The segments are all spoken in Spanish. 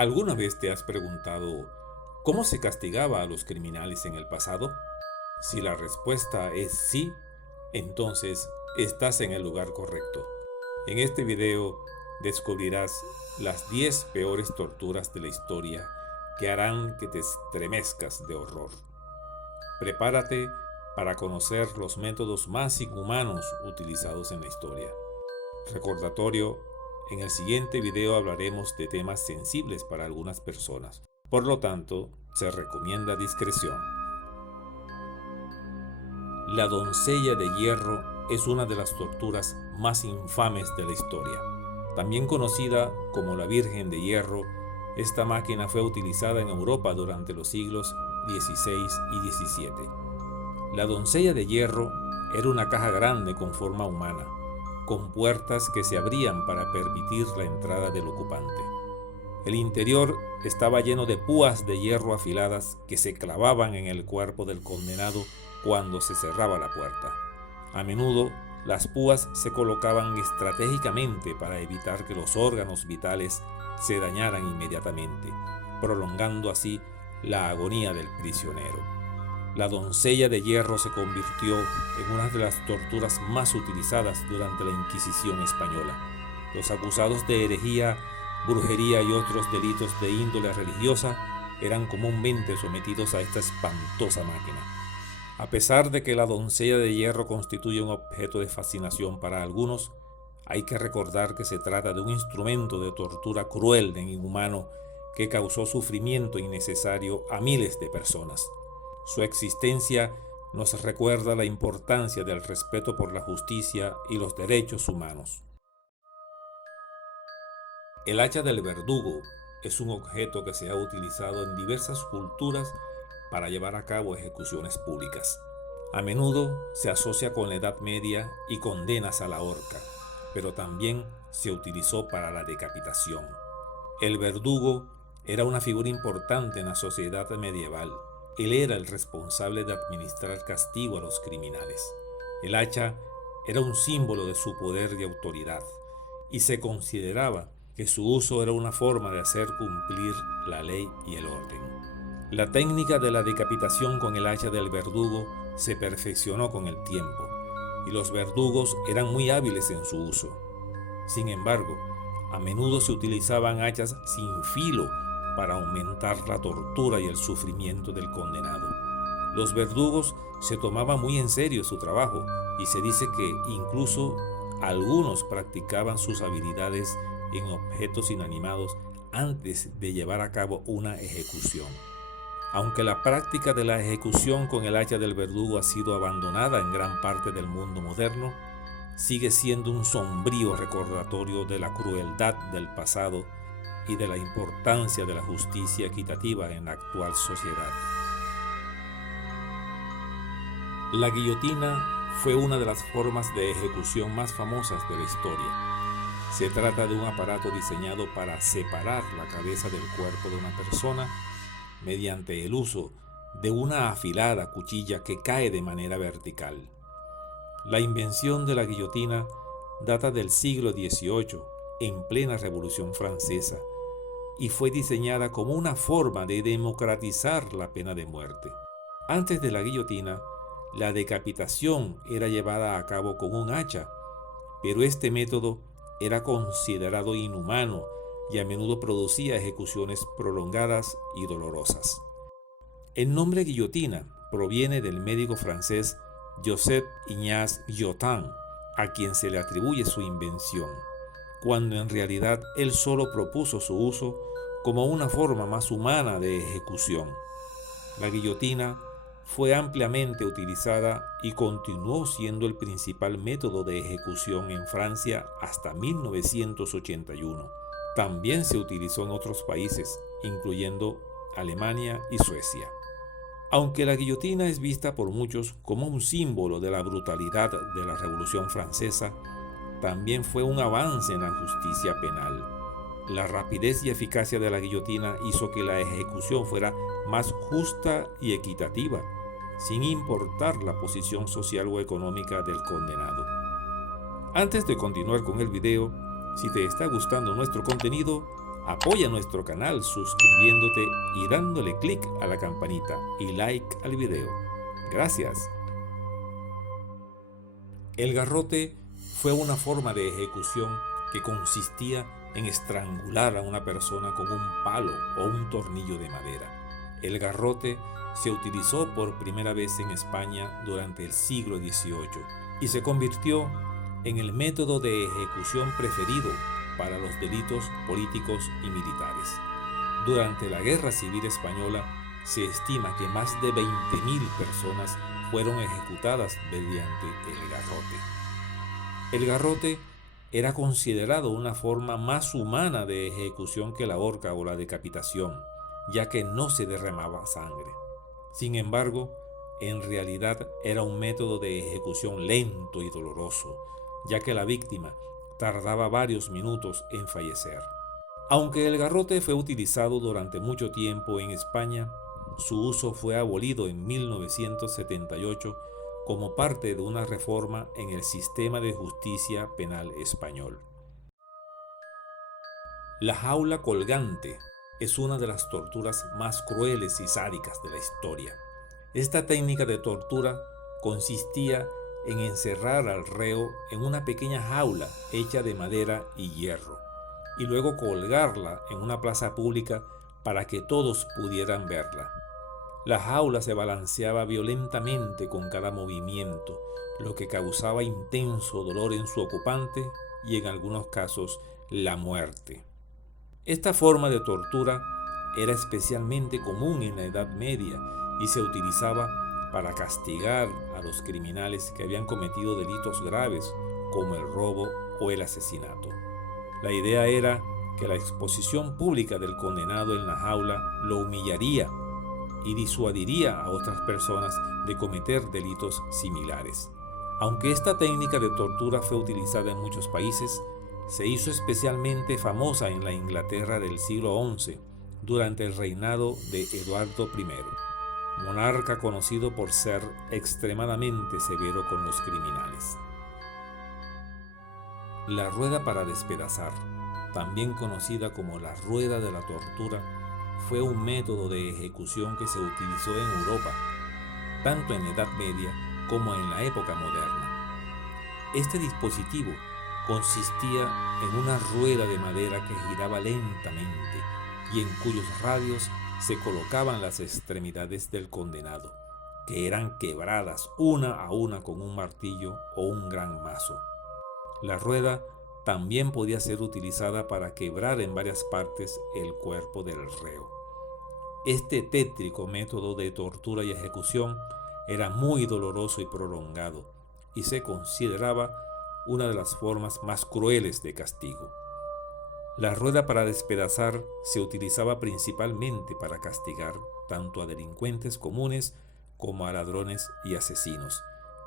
¿Alguna vez te has preguntado cómo se castigaba a los criminales en el pasado? Si la respuesta es sí, entonces estás en el lugar correcto. En este video descubrirás las 10 peores torturas de la historia que harán que te estremezcas de horror. Prepárate para conocer los métodos más inhumanos utilizados en la historia. Recordatorio: en el siguiente video hablaremos de temas sensibles para algunas personas, por lo tanto, se recomienda discreción. La doncella de hierro es una de las torturas más infames de la historia. También conocida como la Virgen de Hierro, esta máquina fue utilizada en Europa durante los siglos XVI y XVII. La doncella de hierro era una caja grande con forma humana, con puertas que se abrían para permitir la entrada del ocupante. El interior estaba lleno de púas de hierro afiladas que se clavaban en el cuerpo del condenado cuando se cerraba la puerta. A menudo, las púas se colocaban estratégicamente para evitar que los órganos vitales se dañaran inmediatamente, prolongando así la agonía del prisionero. La doncella de hierro se convirtió en una de las torturas más utilizadas durante la Inquisición española. Los acusados de herejía, brujería y otros delitos de índole religiosa eran comúnmente sometidos a esta espantosa máquina. A pesar de que la doncella de hierro constituye un objeto de fascinación para algunos, hay que recordar que se trata de un instrumento de tortura cruel e inhumano que causó sufrimiento innecesario a miles de personas. Su existencia nos recuerda la importancia del respeto por la justicia y los derechos humanos. El hacha del verdugo es un objeto que se ha utilizado en diversas culturas para llevar a cabo ejecuciones públicas. A menudo se asocia con la Edad Media y condenas a la horca, pero también se utilizó para la decapitación. El verdugo era una figura importante en la sociedad medieval. Él era el responsable de administrar castigo a los criminales. El hacha era un símbolo de su poder y autoridad, y se consideraba que su uso era una forma de hacer cumplir la ley y el orden. La técnica de la decapitación con el hacha del verdugo se perfeccionó con el tiempo, y los verdugos eran muy hábiles en su uso. Sin embargo, a menudo se utilizaban hachas sin filo para aumentar la tortura y el sufrimiento del condenado. Los verdugos se tomaban muy en serio su trabajo, y se dice que incluso algunos practicaban sus habilidades en objetos inanimados antes de llevar a cabo una ejecución. Aunque la práctica de la ejecución con el hacha del verdugo ha sido abandonada en gran parte del mundo moderno, sigue siendo un sombrío recordatorio de la crueldad del pasado y de la importancia de la justicia equitativa en la actual sociedad. La guillotina fue una de las formas de ejecución más famosas de la historia. Se trata de un aparato diseñado para separar la cabeza del cuerpo de una persona mediante el uso de una afilada cuchilla que cae de manera vertical. La invención de la guillotina data del siglo XVIII, en plena Revolución Francesa, y fue diseñada como una forma de democratizar la pena de muerte. Antes de la guillotina, la decapitación era llevada a cabo con un hacha, pero este método era considerado inhumano y a menudo producía ejecuciones prolongadas y dolorosas. El nombre guillotina proviene del médico francés Joseph Ignace Guillotin, a quien se le atribuye su invención, cuando en realidad él solo propuso su uso como una forma más humana de ejecución. La guillotina fue ampliamente utilizada y continuó siendo el principal método de ejecución en Francia hasta 1981. También se utilizó en otros países, incluyendo Alemania y Suecia. Aunque la guillotina es vista por muchos como un símbolo de la brutalidad de la Revolución Francesa, también fue un avance en la justicia penal. La rapidez y eficacia de la guillotina hizo que la ejecución fuera más justa y equitativa, sin importar la posición social o económica del condenado. Antes de continuar con el video, si te está gustando nuestro contenido, Apoya nuestro canal suscribiéndote y dándole clic a la campanita y like al video. Gracias. El garrote fue una forma de ejecución que consistía en estrangular a una persona con un palo o un tornillo de madera. El garrote se utilizó por primera vez en España durante el siglo XVIII y se convirtió en el método de ejecución preferido para los delitos políticos y militares. Durante la Guerra Civil Española se estima que más de 20.000 personas fueron ejecutadas mediante el garrote. El garrote era considerado una forma más humana de ejecución que la horca o la decapitación, ya que no se derramaba sangre. Sin embargo, en realidad era un método de ejecución lento y doloroso, ya que la víctima tardaba varios minutos en fallecer. Aunque el garrote fue utilizado durante mucho tiempo en España, su uso fue abolido en 1978 como parte de una reforma en el sistema de justicia penal español. La jaula colgante es una de las torturas más crueles y sádicas de la historia. Esta técnica de tortura consistía en encerrar al reo en una pequeña jaula hecha de madera y hierro, y luego colgarla en una plaza pública para que todos pudieran verla. La jaula se balanceaba violentamente con cada movimiento, lo que causaba intenso dolor en su ocupante y en algunos casos la muerte. Esta forma de tortura era especialmente común en la Edad Media y se utilizaba para castigar a los criminales que habían cometido delitos graves como el robo o el asesinato. La idea era que la exposición pública del condenado en la jaula lo humillaría y disuadiría a otras personas de cometer delitos similares. Aunque esta técnica de tortura fue utilizada en muchos países, se hizo especialmente famosa en la Inglaterra del siglo XI durante el reinado de Eduardo I, monarca conocido por ser extremadamente severo con los criminales. La rueda para despedazar, también conocida como la rueda de la tortura, fue un método de ejecución que se utilizó en Europa, tanto en la Edad Media como en la época moderna. Este dispositivo consistía en una rueda de madera que giraba lentamente y en cuyos radios se colocaban las extremidades del condenado, que eran quebradas una a una con un martillo o un gran mazo. La rueda también podía ser utilizada para quebrar en varias partes el cuerpo del reo. Este tétrico método de tortura y ejecución era muy doloroso y prolongado, y se consideraba una de las formas más crueles de castigo. La rueda para despedazar se utilizaba principalmente para castigar tanto a delincuentes comunes como a ladrones y asesinos,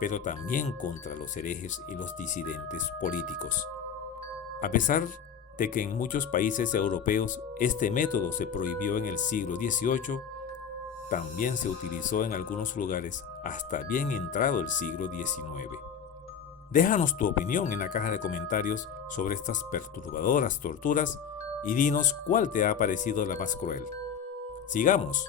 pero también contra los herejes y los disidentes políticos. A pesar de que en muchos países europeos este método se prohibió en el siglo XVIII, también se utilizó en algunos lugares hasta bien entrado el siglo XIX. Déjanos tu opinión en la caja de comentarios sobre estas perturbadoras torturas y dinos cuál te ha parecido la más cruel. Sigamos.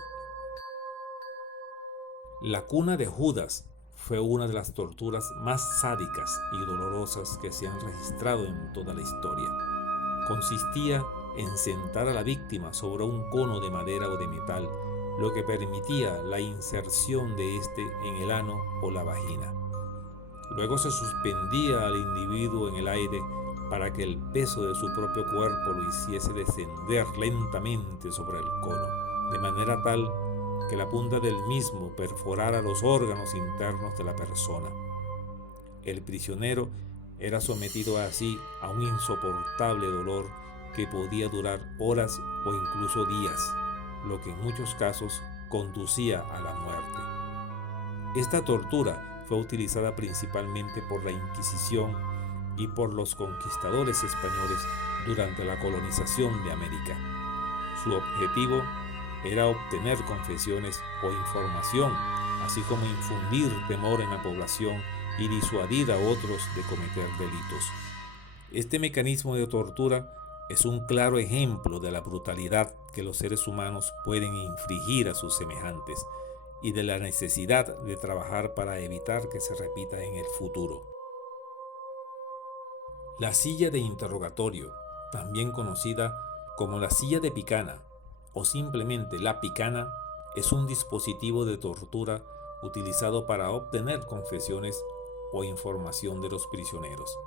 La cuna de Judas fue una de las torturas más sádicas y dolorosas que se han registrado en toda la historia. Consistía en sentar a la víctima sobre un cono de madera o de metal, lo que permitía la inserción de este en el ano o la vagina. Luego se suspendía al individuo en el aire para que el peso de su propio cuerpo lo hiciese descender lentamente sobre el cono, de manera tal que la punta del mismo perforara los órganos internos de la persona. El prisionero era sometido así a un insoportable dolor que podía durar horas o incluso días, lo que en muchos casos conducía a la muerte. Esta tortura fue utilizada principalmente por la Inquisición y por los conquistadores españoles durante la colonización de América. Su objetivo era obtener confesiones o información, así como infundir temor en la población y disuadir a otros de cometer delitos. Este mecanismo de tortura es un claro ejemplo de la brutalidad que los seres humanos pueden infligir a sus semejantes y de la necesidad de trabajar para evitar que se repita en el futuro. La silla de interrogatorio, también conocida como la silla de Picana o simplemente la picana, es un dispositivo de tortura utilizado para obtener confesiones o información de los prisioneros.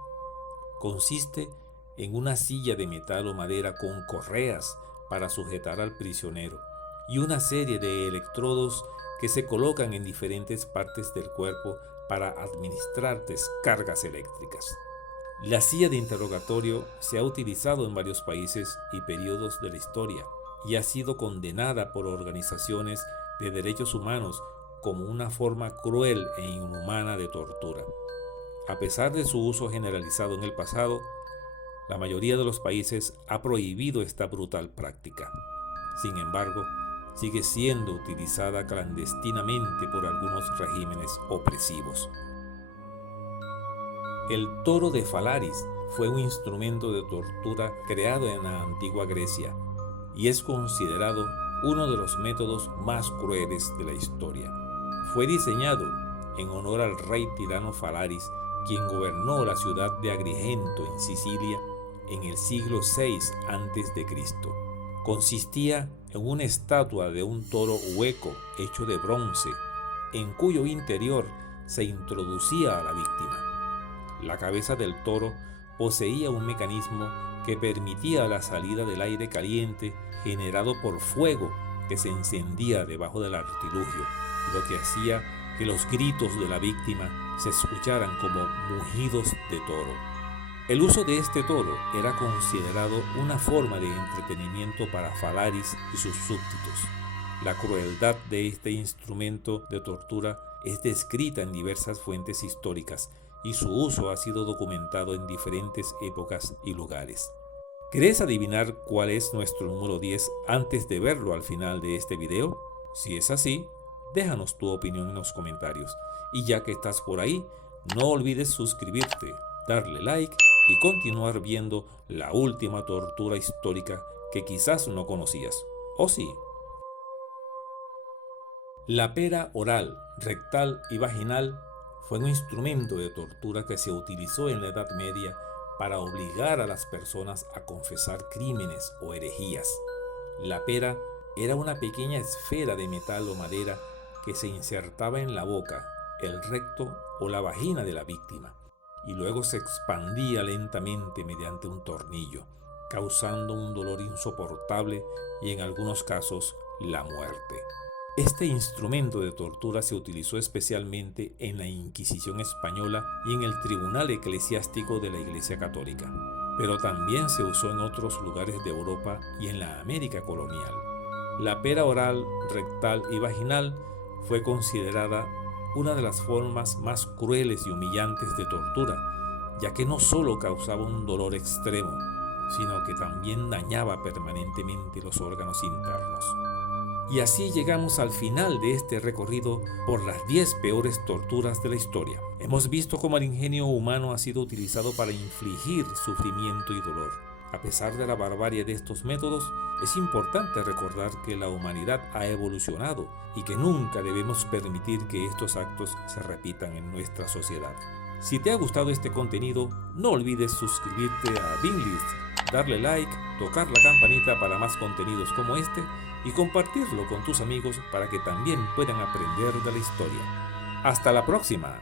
Consiste en una silla de metal o madera con correas para sujetar al prisionero y una serie de electrodos que se colocan en diferentes partes del cuerpo para administrar descargas eléctricas. La silla de interrogatorio se ha utilizado en varios países y periodos de la historia y ha sido condenada por organizaciones de derechos humanos como una forma cruel e inhumana de tortura. A pesar de su uso generalizado en el pasado, la mayoría de los países ha prohibido esta brutal práctica. Sin embargo, sigue siendo utilizada clandestinamente por algunos regímenes opresivos. El toro de Falaris fue un instrumento de tortura creado en la antigua Grecia y es considerado uno de los métodos más crueles de la historia. Fue diseñado en honor al rey tirano Falaris, quien gobernó la ciudad de Agrigento en Sicilia en el siglo VI a.C. Consistía en una estatua de un toro hueco hecho de bronce, en cuyo interior se introducía a la víctima. La cabeza del toro poseía un mecanismo que permitía la salida del aire caliente generado por fuego que se encendía debajo del artilugio, lo que hacía que los gritos de la víctima se escucharan como mugidos de toro. El uso de este toro era considerado una forma de entretenimiento para Falaris y sus súbditos. La crueldad de este instrumento de tortura es descrita en diversas fuentes históricas y su uso ha sido documentado en diferentes épocas y lugares. ¿Querés adivinar cuál es nuestro número 10 antes de verlo al final de este video? Si es así, déjanos tu opinión en los comentarios. Y ya que estás por ahí, no olvides suscribirte, darle like y continuar viendo la última tortura histórica que quizás no conocías. ¿O sí? La pera oral, rectal y vaginal fue un instrumento de tortura que se utilizó en la Edad Media para obligar a las personas a confesar crímenes o herejías. La pera era una pequeña esfera de metal o madera que se insertaba en la boca, el recto o la vagina de la víctima, y luego se expandía lentamente mediante un tornillo, causando un dolor insoportable y en algunos casos la muerte. Este instrumento de tortura se utilizó especialmente en la Inquisición española y en el Tribunal Eclesiástico de la Iglesia Católica, pero también se usó en otros lugares de Europa y en la América colonial. La pera oral, rectal y vaginal fue considerada una de las formas más crueles y humillantes de tortura, ya que no solo causaba un dolor extremo, sino que también dañaba permanentemente los órganos internos. Y así llegamos al final de este recorrido por las 10 peores torturas de la historia. Hemos visto cómo el ingenio humano ha sido utilizado para infligir sufrimiento y dolor. A pesar de la barbarie de estos métodos, es importante recordar que la humanidad ha evolucionado y que nunca debemos permitir que estos actos se repitan en nuestra sociedad. Si te ha gustado este contenido, no olvides suscribirte a Binlist, darle like, tocar la campanita para más contenidos como este y compartirlo con tus amigos para que también puedan aprender de la historia. ¡Hasta la próxima!